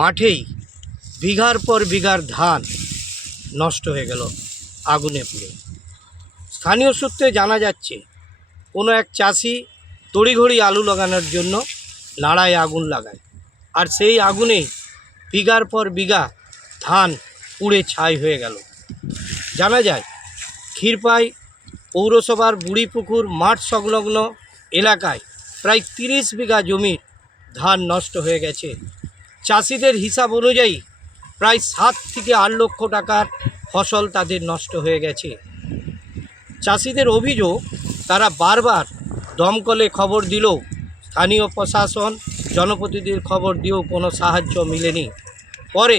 মাঠেই বিঘার পর বিঘার ধান নষ্ট হয়ে গেল আগুনে পুড়ে। স্থানীয় সূত্রে জানা যাচ্ছে, কোনো এক চাষি তড়িঘড়ি আলু লাগানোর জন্য নাড়ায় আগুন লাগায় আর সেই আগুনেই বিঘার পর বিঘা ধান পুড়ে ছাই হয়ে গেল। জানা যায়, ক্ষীরপাই পৌরসভার বুড়িপুকুর মাঠ সংলগ্ন এলাকায় প্রায় তিরিশ বিঘা জমির ধান নষ্ট হয়ে গেছে চাষিদের হিসাব অনুযায়ী প্রায় সাত থেকে আট লক্ষ টাকার ফসল তাদের নষ্ট হয়ে গেছে। চাষিদের অভিযোগ, তারা বারবার দমকলে খবর দিলেও স্থানীয় প্রশাসন, জনপ্রতিনিধির খবর দিয়েও কোনো সাহায্য মিলেনি। পরে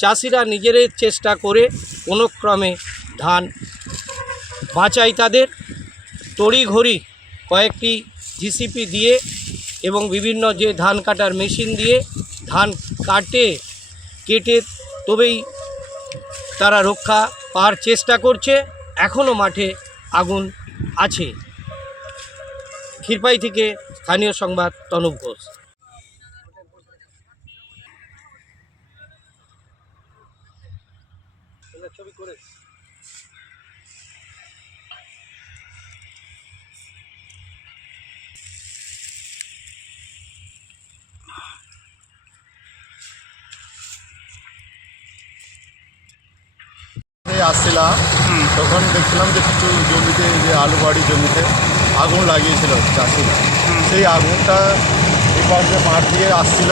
চাষিরা নিজেদের চেষ্টা করে কোনো ক্রমে ধান বাঁচাই তাদের। তড়িঘড়ি কয়েকটি জিসিপি দিয়ে এবং বিভিন্ন যে ধান কাটার মেশিন দিয়ে ধান কাটে, কেটে তবেই তারা রক্ষা পাওয়ার চেষ্টা করছে। এখনও মাঠে আগুন আছে। ক্ষীরপাই থেকে স্থানীয় সংবাদ তনব ঘোষ। ছবি করে আসছিলাম তখন দেখছিলাম যে কিছু জমিতে যে আলু বাড়ি জমিতে আগুন লাগিয়েছিল চাষিরা। সেই আগুনটা এই পাশে মাঠ দিয়ে আসছিল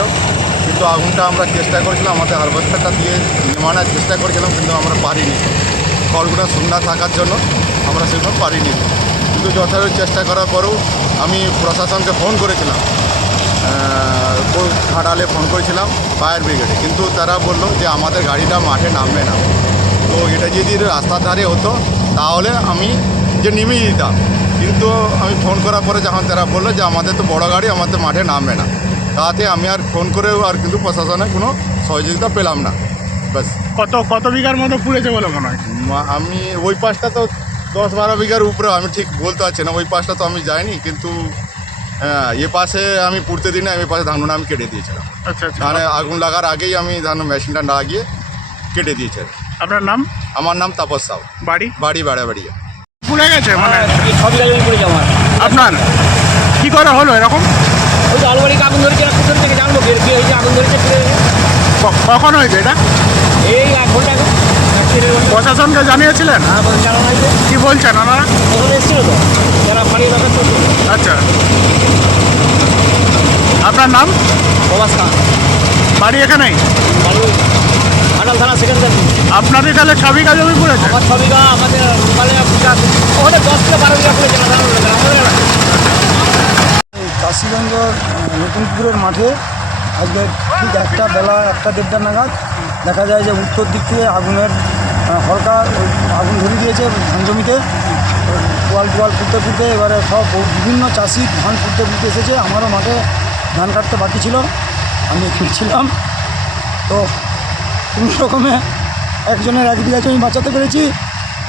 কিন্তু আগুনটা আমরা চেষ্টা করেছিলাম আমাদের হারভেস্টারটা দিয়ে নেমানোর চেষ্টা করেছিলাম কিন্তু আমরা পারিনি। খড়গুলো শূন্য থাকার জন্য আমরা সেগুলো পারিনি। কিন্তু যথাযথ চেষ্টা করার পরেও আমি প্রশাসনকে ফোন করেছিলাম। ঘাটালে ফোন করেছিলাম ফায়ার ব্রিগেডে। কিন্তু তারা বলল যে আমাদের গাড়িটা মাঠে নামবে না। তো এটা যদি রাস্তার ধারে হতো তাহলে আমি যে নেমেই দিতাম কিন্তু আমি ফোন করার পরে যখন তারা বলল যে আমাদের তো বড় গাড়ি আমাদের মাঠে নামবে না। তাতে আমি আর ফোন করেও আর কিন্তু প্রশাসনের কোনো সহযোগিতা পেলাম না। ব্যাস। কত কত বিঘার মতো পুড়েছে বলে মনে হয়? আমি ওই পাশটা তো দশ বারো বিঘার উপরে আমি ঠিক বলতে পারছি না ওই পাশটা তো আমি যাইনি কিন্তু হ্যাঁ এ পাশে আমি পুড়তে দিনে আমি পাশে ধানগুলো আমি কেটে দিয়েছিলাম। আচ্ছা আচ্ছা। ধানে আগুন লাগার আগেই আমি ধান মেশিনটা লাগিয়ে কেটে দিয়েছি আপনার নাম? আমার নাম তাপস সাউ বাড়ি? বাড়ি বাড়া বাড়িয়া পুড়ে গেছে মানে? সব জায়গায় পড়েছে আমার আপনার? কি করে হলো এরকম? ওই তো আলুবাড়িতে আগুন ধরেছে না থেকে জানব? বের কি হয়েছে আগুন ধরেছে ফিরে কখন হয়েছে এটা? এই এক ঘণ্টা প্রশাসনকে জানিয়েছিলেন? হ্যাঁ কি বলছেন ওনারা? আচ্ছা। আপনার নাম? প্রভাস খান। বাড়ি এখানেই? আটাল থানা সেকেন্ড আপনারই তাহলে বিঘা জমি পুড়েছে? আমার ছ বিঘা আমাদের সকালে ওখানে দশ থেকে বারো বিঘা। এই কাশিগঞ্জ নতুনপুরের মাঠে আজকে ঠিক একটা বেলা একটা দেড়টা নাগাদ দেখা যায় যে উত্তর দিক থেকে আগুনের হলকা আগুন ধরে দিয়েছে ধান জমিতে। পোয়াল টোয়াল ফুটতে ফুটতে এবারে সব বিভিন্ন চাষি ধান ফুটতে ফুটতে এসেছে। আমারও মাঠে ধান কাটতে বাকি ছিল। আমি ফিরছিলাম তো কোনো রকমে একজনের এক বিঘা জমি বাঁচাতে পেরেছি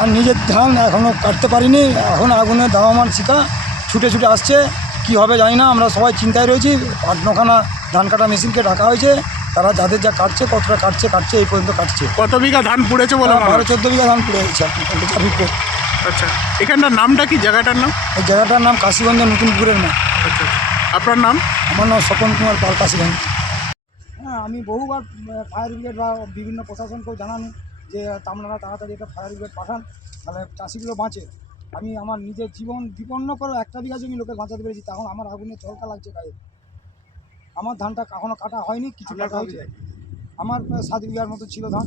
আর নিজের ধান এখনও কাটতে পারিনি। এখন আগুনের দাবামান শিকা ছুটে ছুটে আসছে। কি হবে জানি না আমরা সবাই চিন্তায় রয়েছি। আট নখানা ধান কাটা মেশিনকে ডাকা হয়েছে। তারা যাদের যা কাটছে কতটা কাটছে কাটছে এই পর্যন্ত কাটছে। কত বিঘা ধান পুড়েছে বলে বারো? চোদ্দ বিঘা ধান পড়ে গেছে আচ্ছা এখানটার নামটা কি? জায়গাটার নাম? এই জায়গাটার নাম কাশিগঞ্জ নতুনপুরের নাম। আচ্ছা। আপনার নাম? আমার নাম স্বপন কুমার পাল কাশিগঞ্জ। আমি বহুবার ফায়ার ব্রিগেড বা বিভিন্ন প্রশাসনকেও জানানো যে আপনারা তাড়াতাড়ি একটা ফায়ার ব্রিগেড পাঠান তাহলে চাষিগুলো বাঁচে। আমি আমার নিজের জীবন বিপন্ন করে একটা বিঘা জমি লোকের বাঁচাতে পেরেছি তখন আমার আগুনে চলকা লাগছে গায়ে। আমার ধানটা কখনো কাটা হয়নি কিছু কাটা হয়েছে। আমার সাত বিঘার মতো ছিল ধান।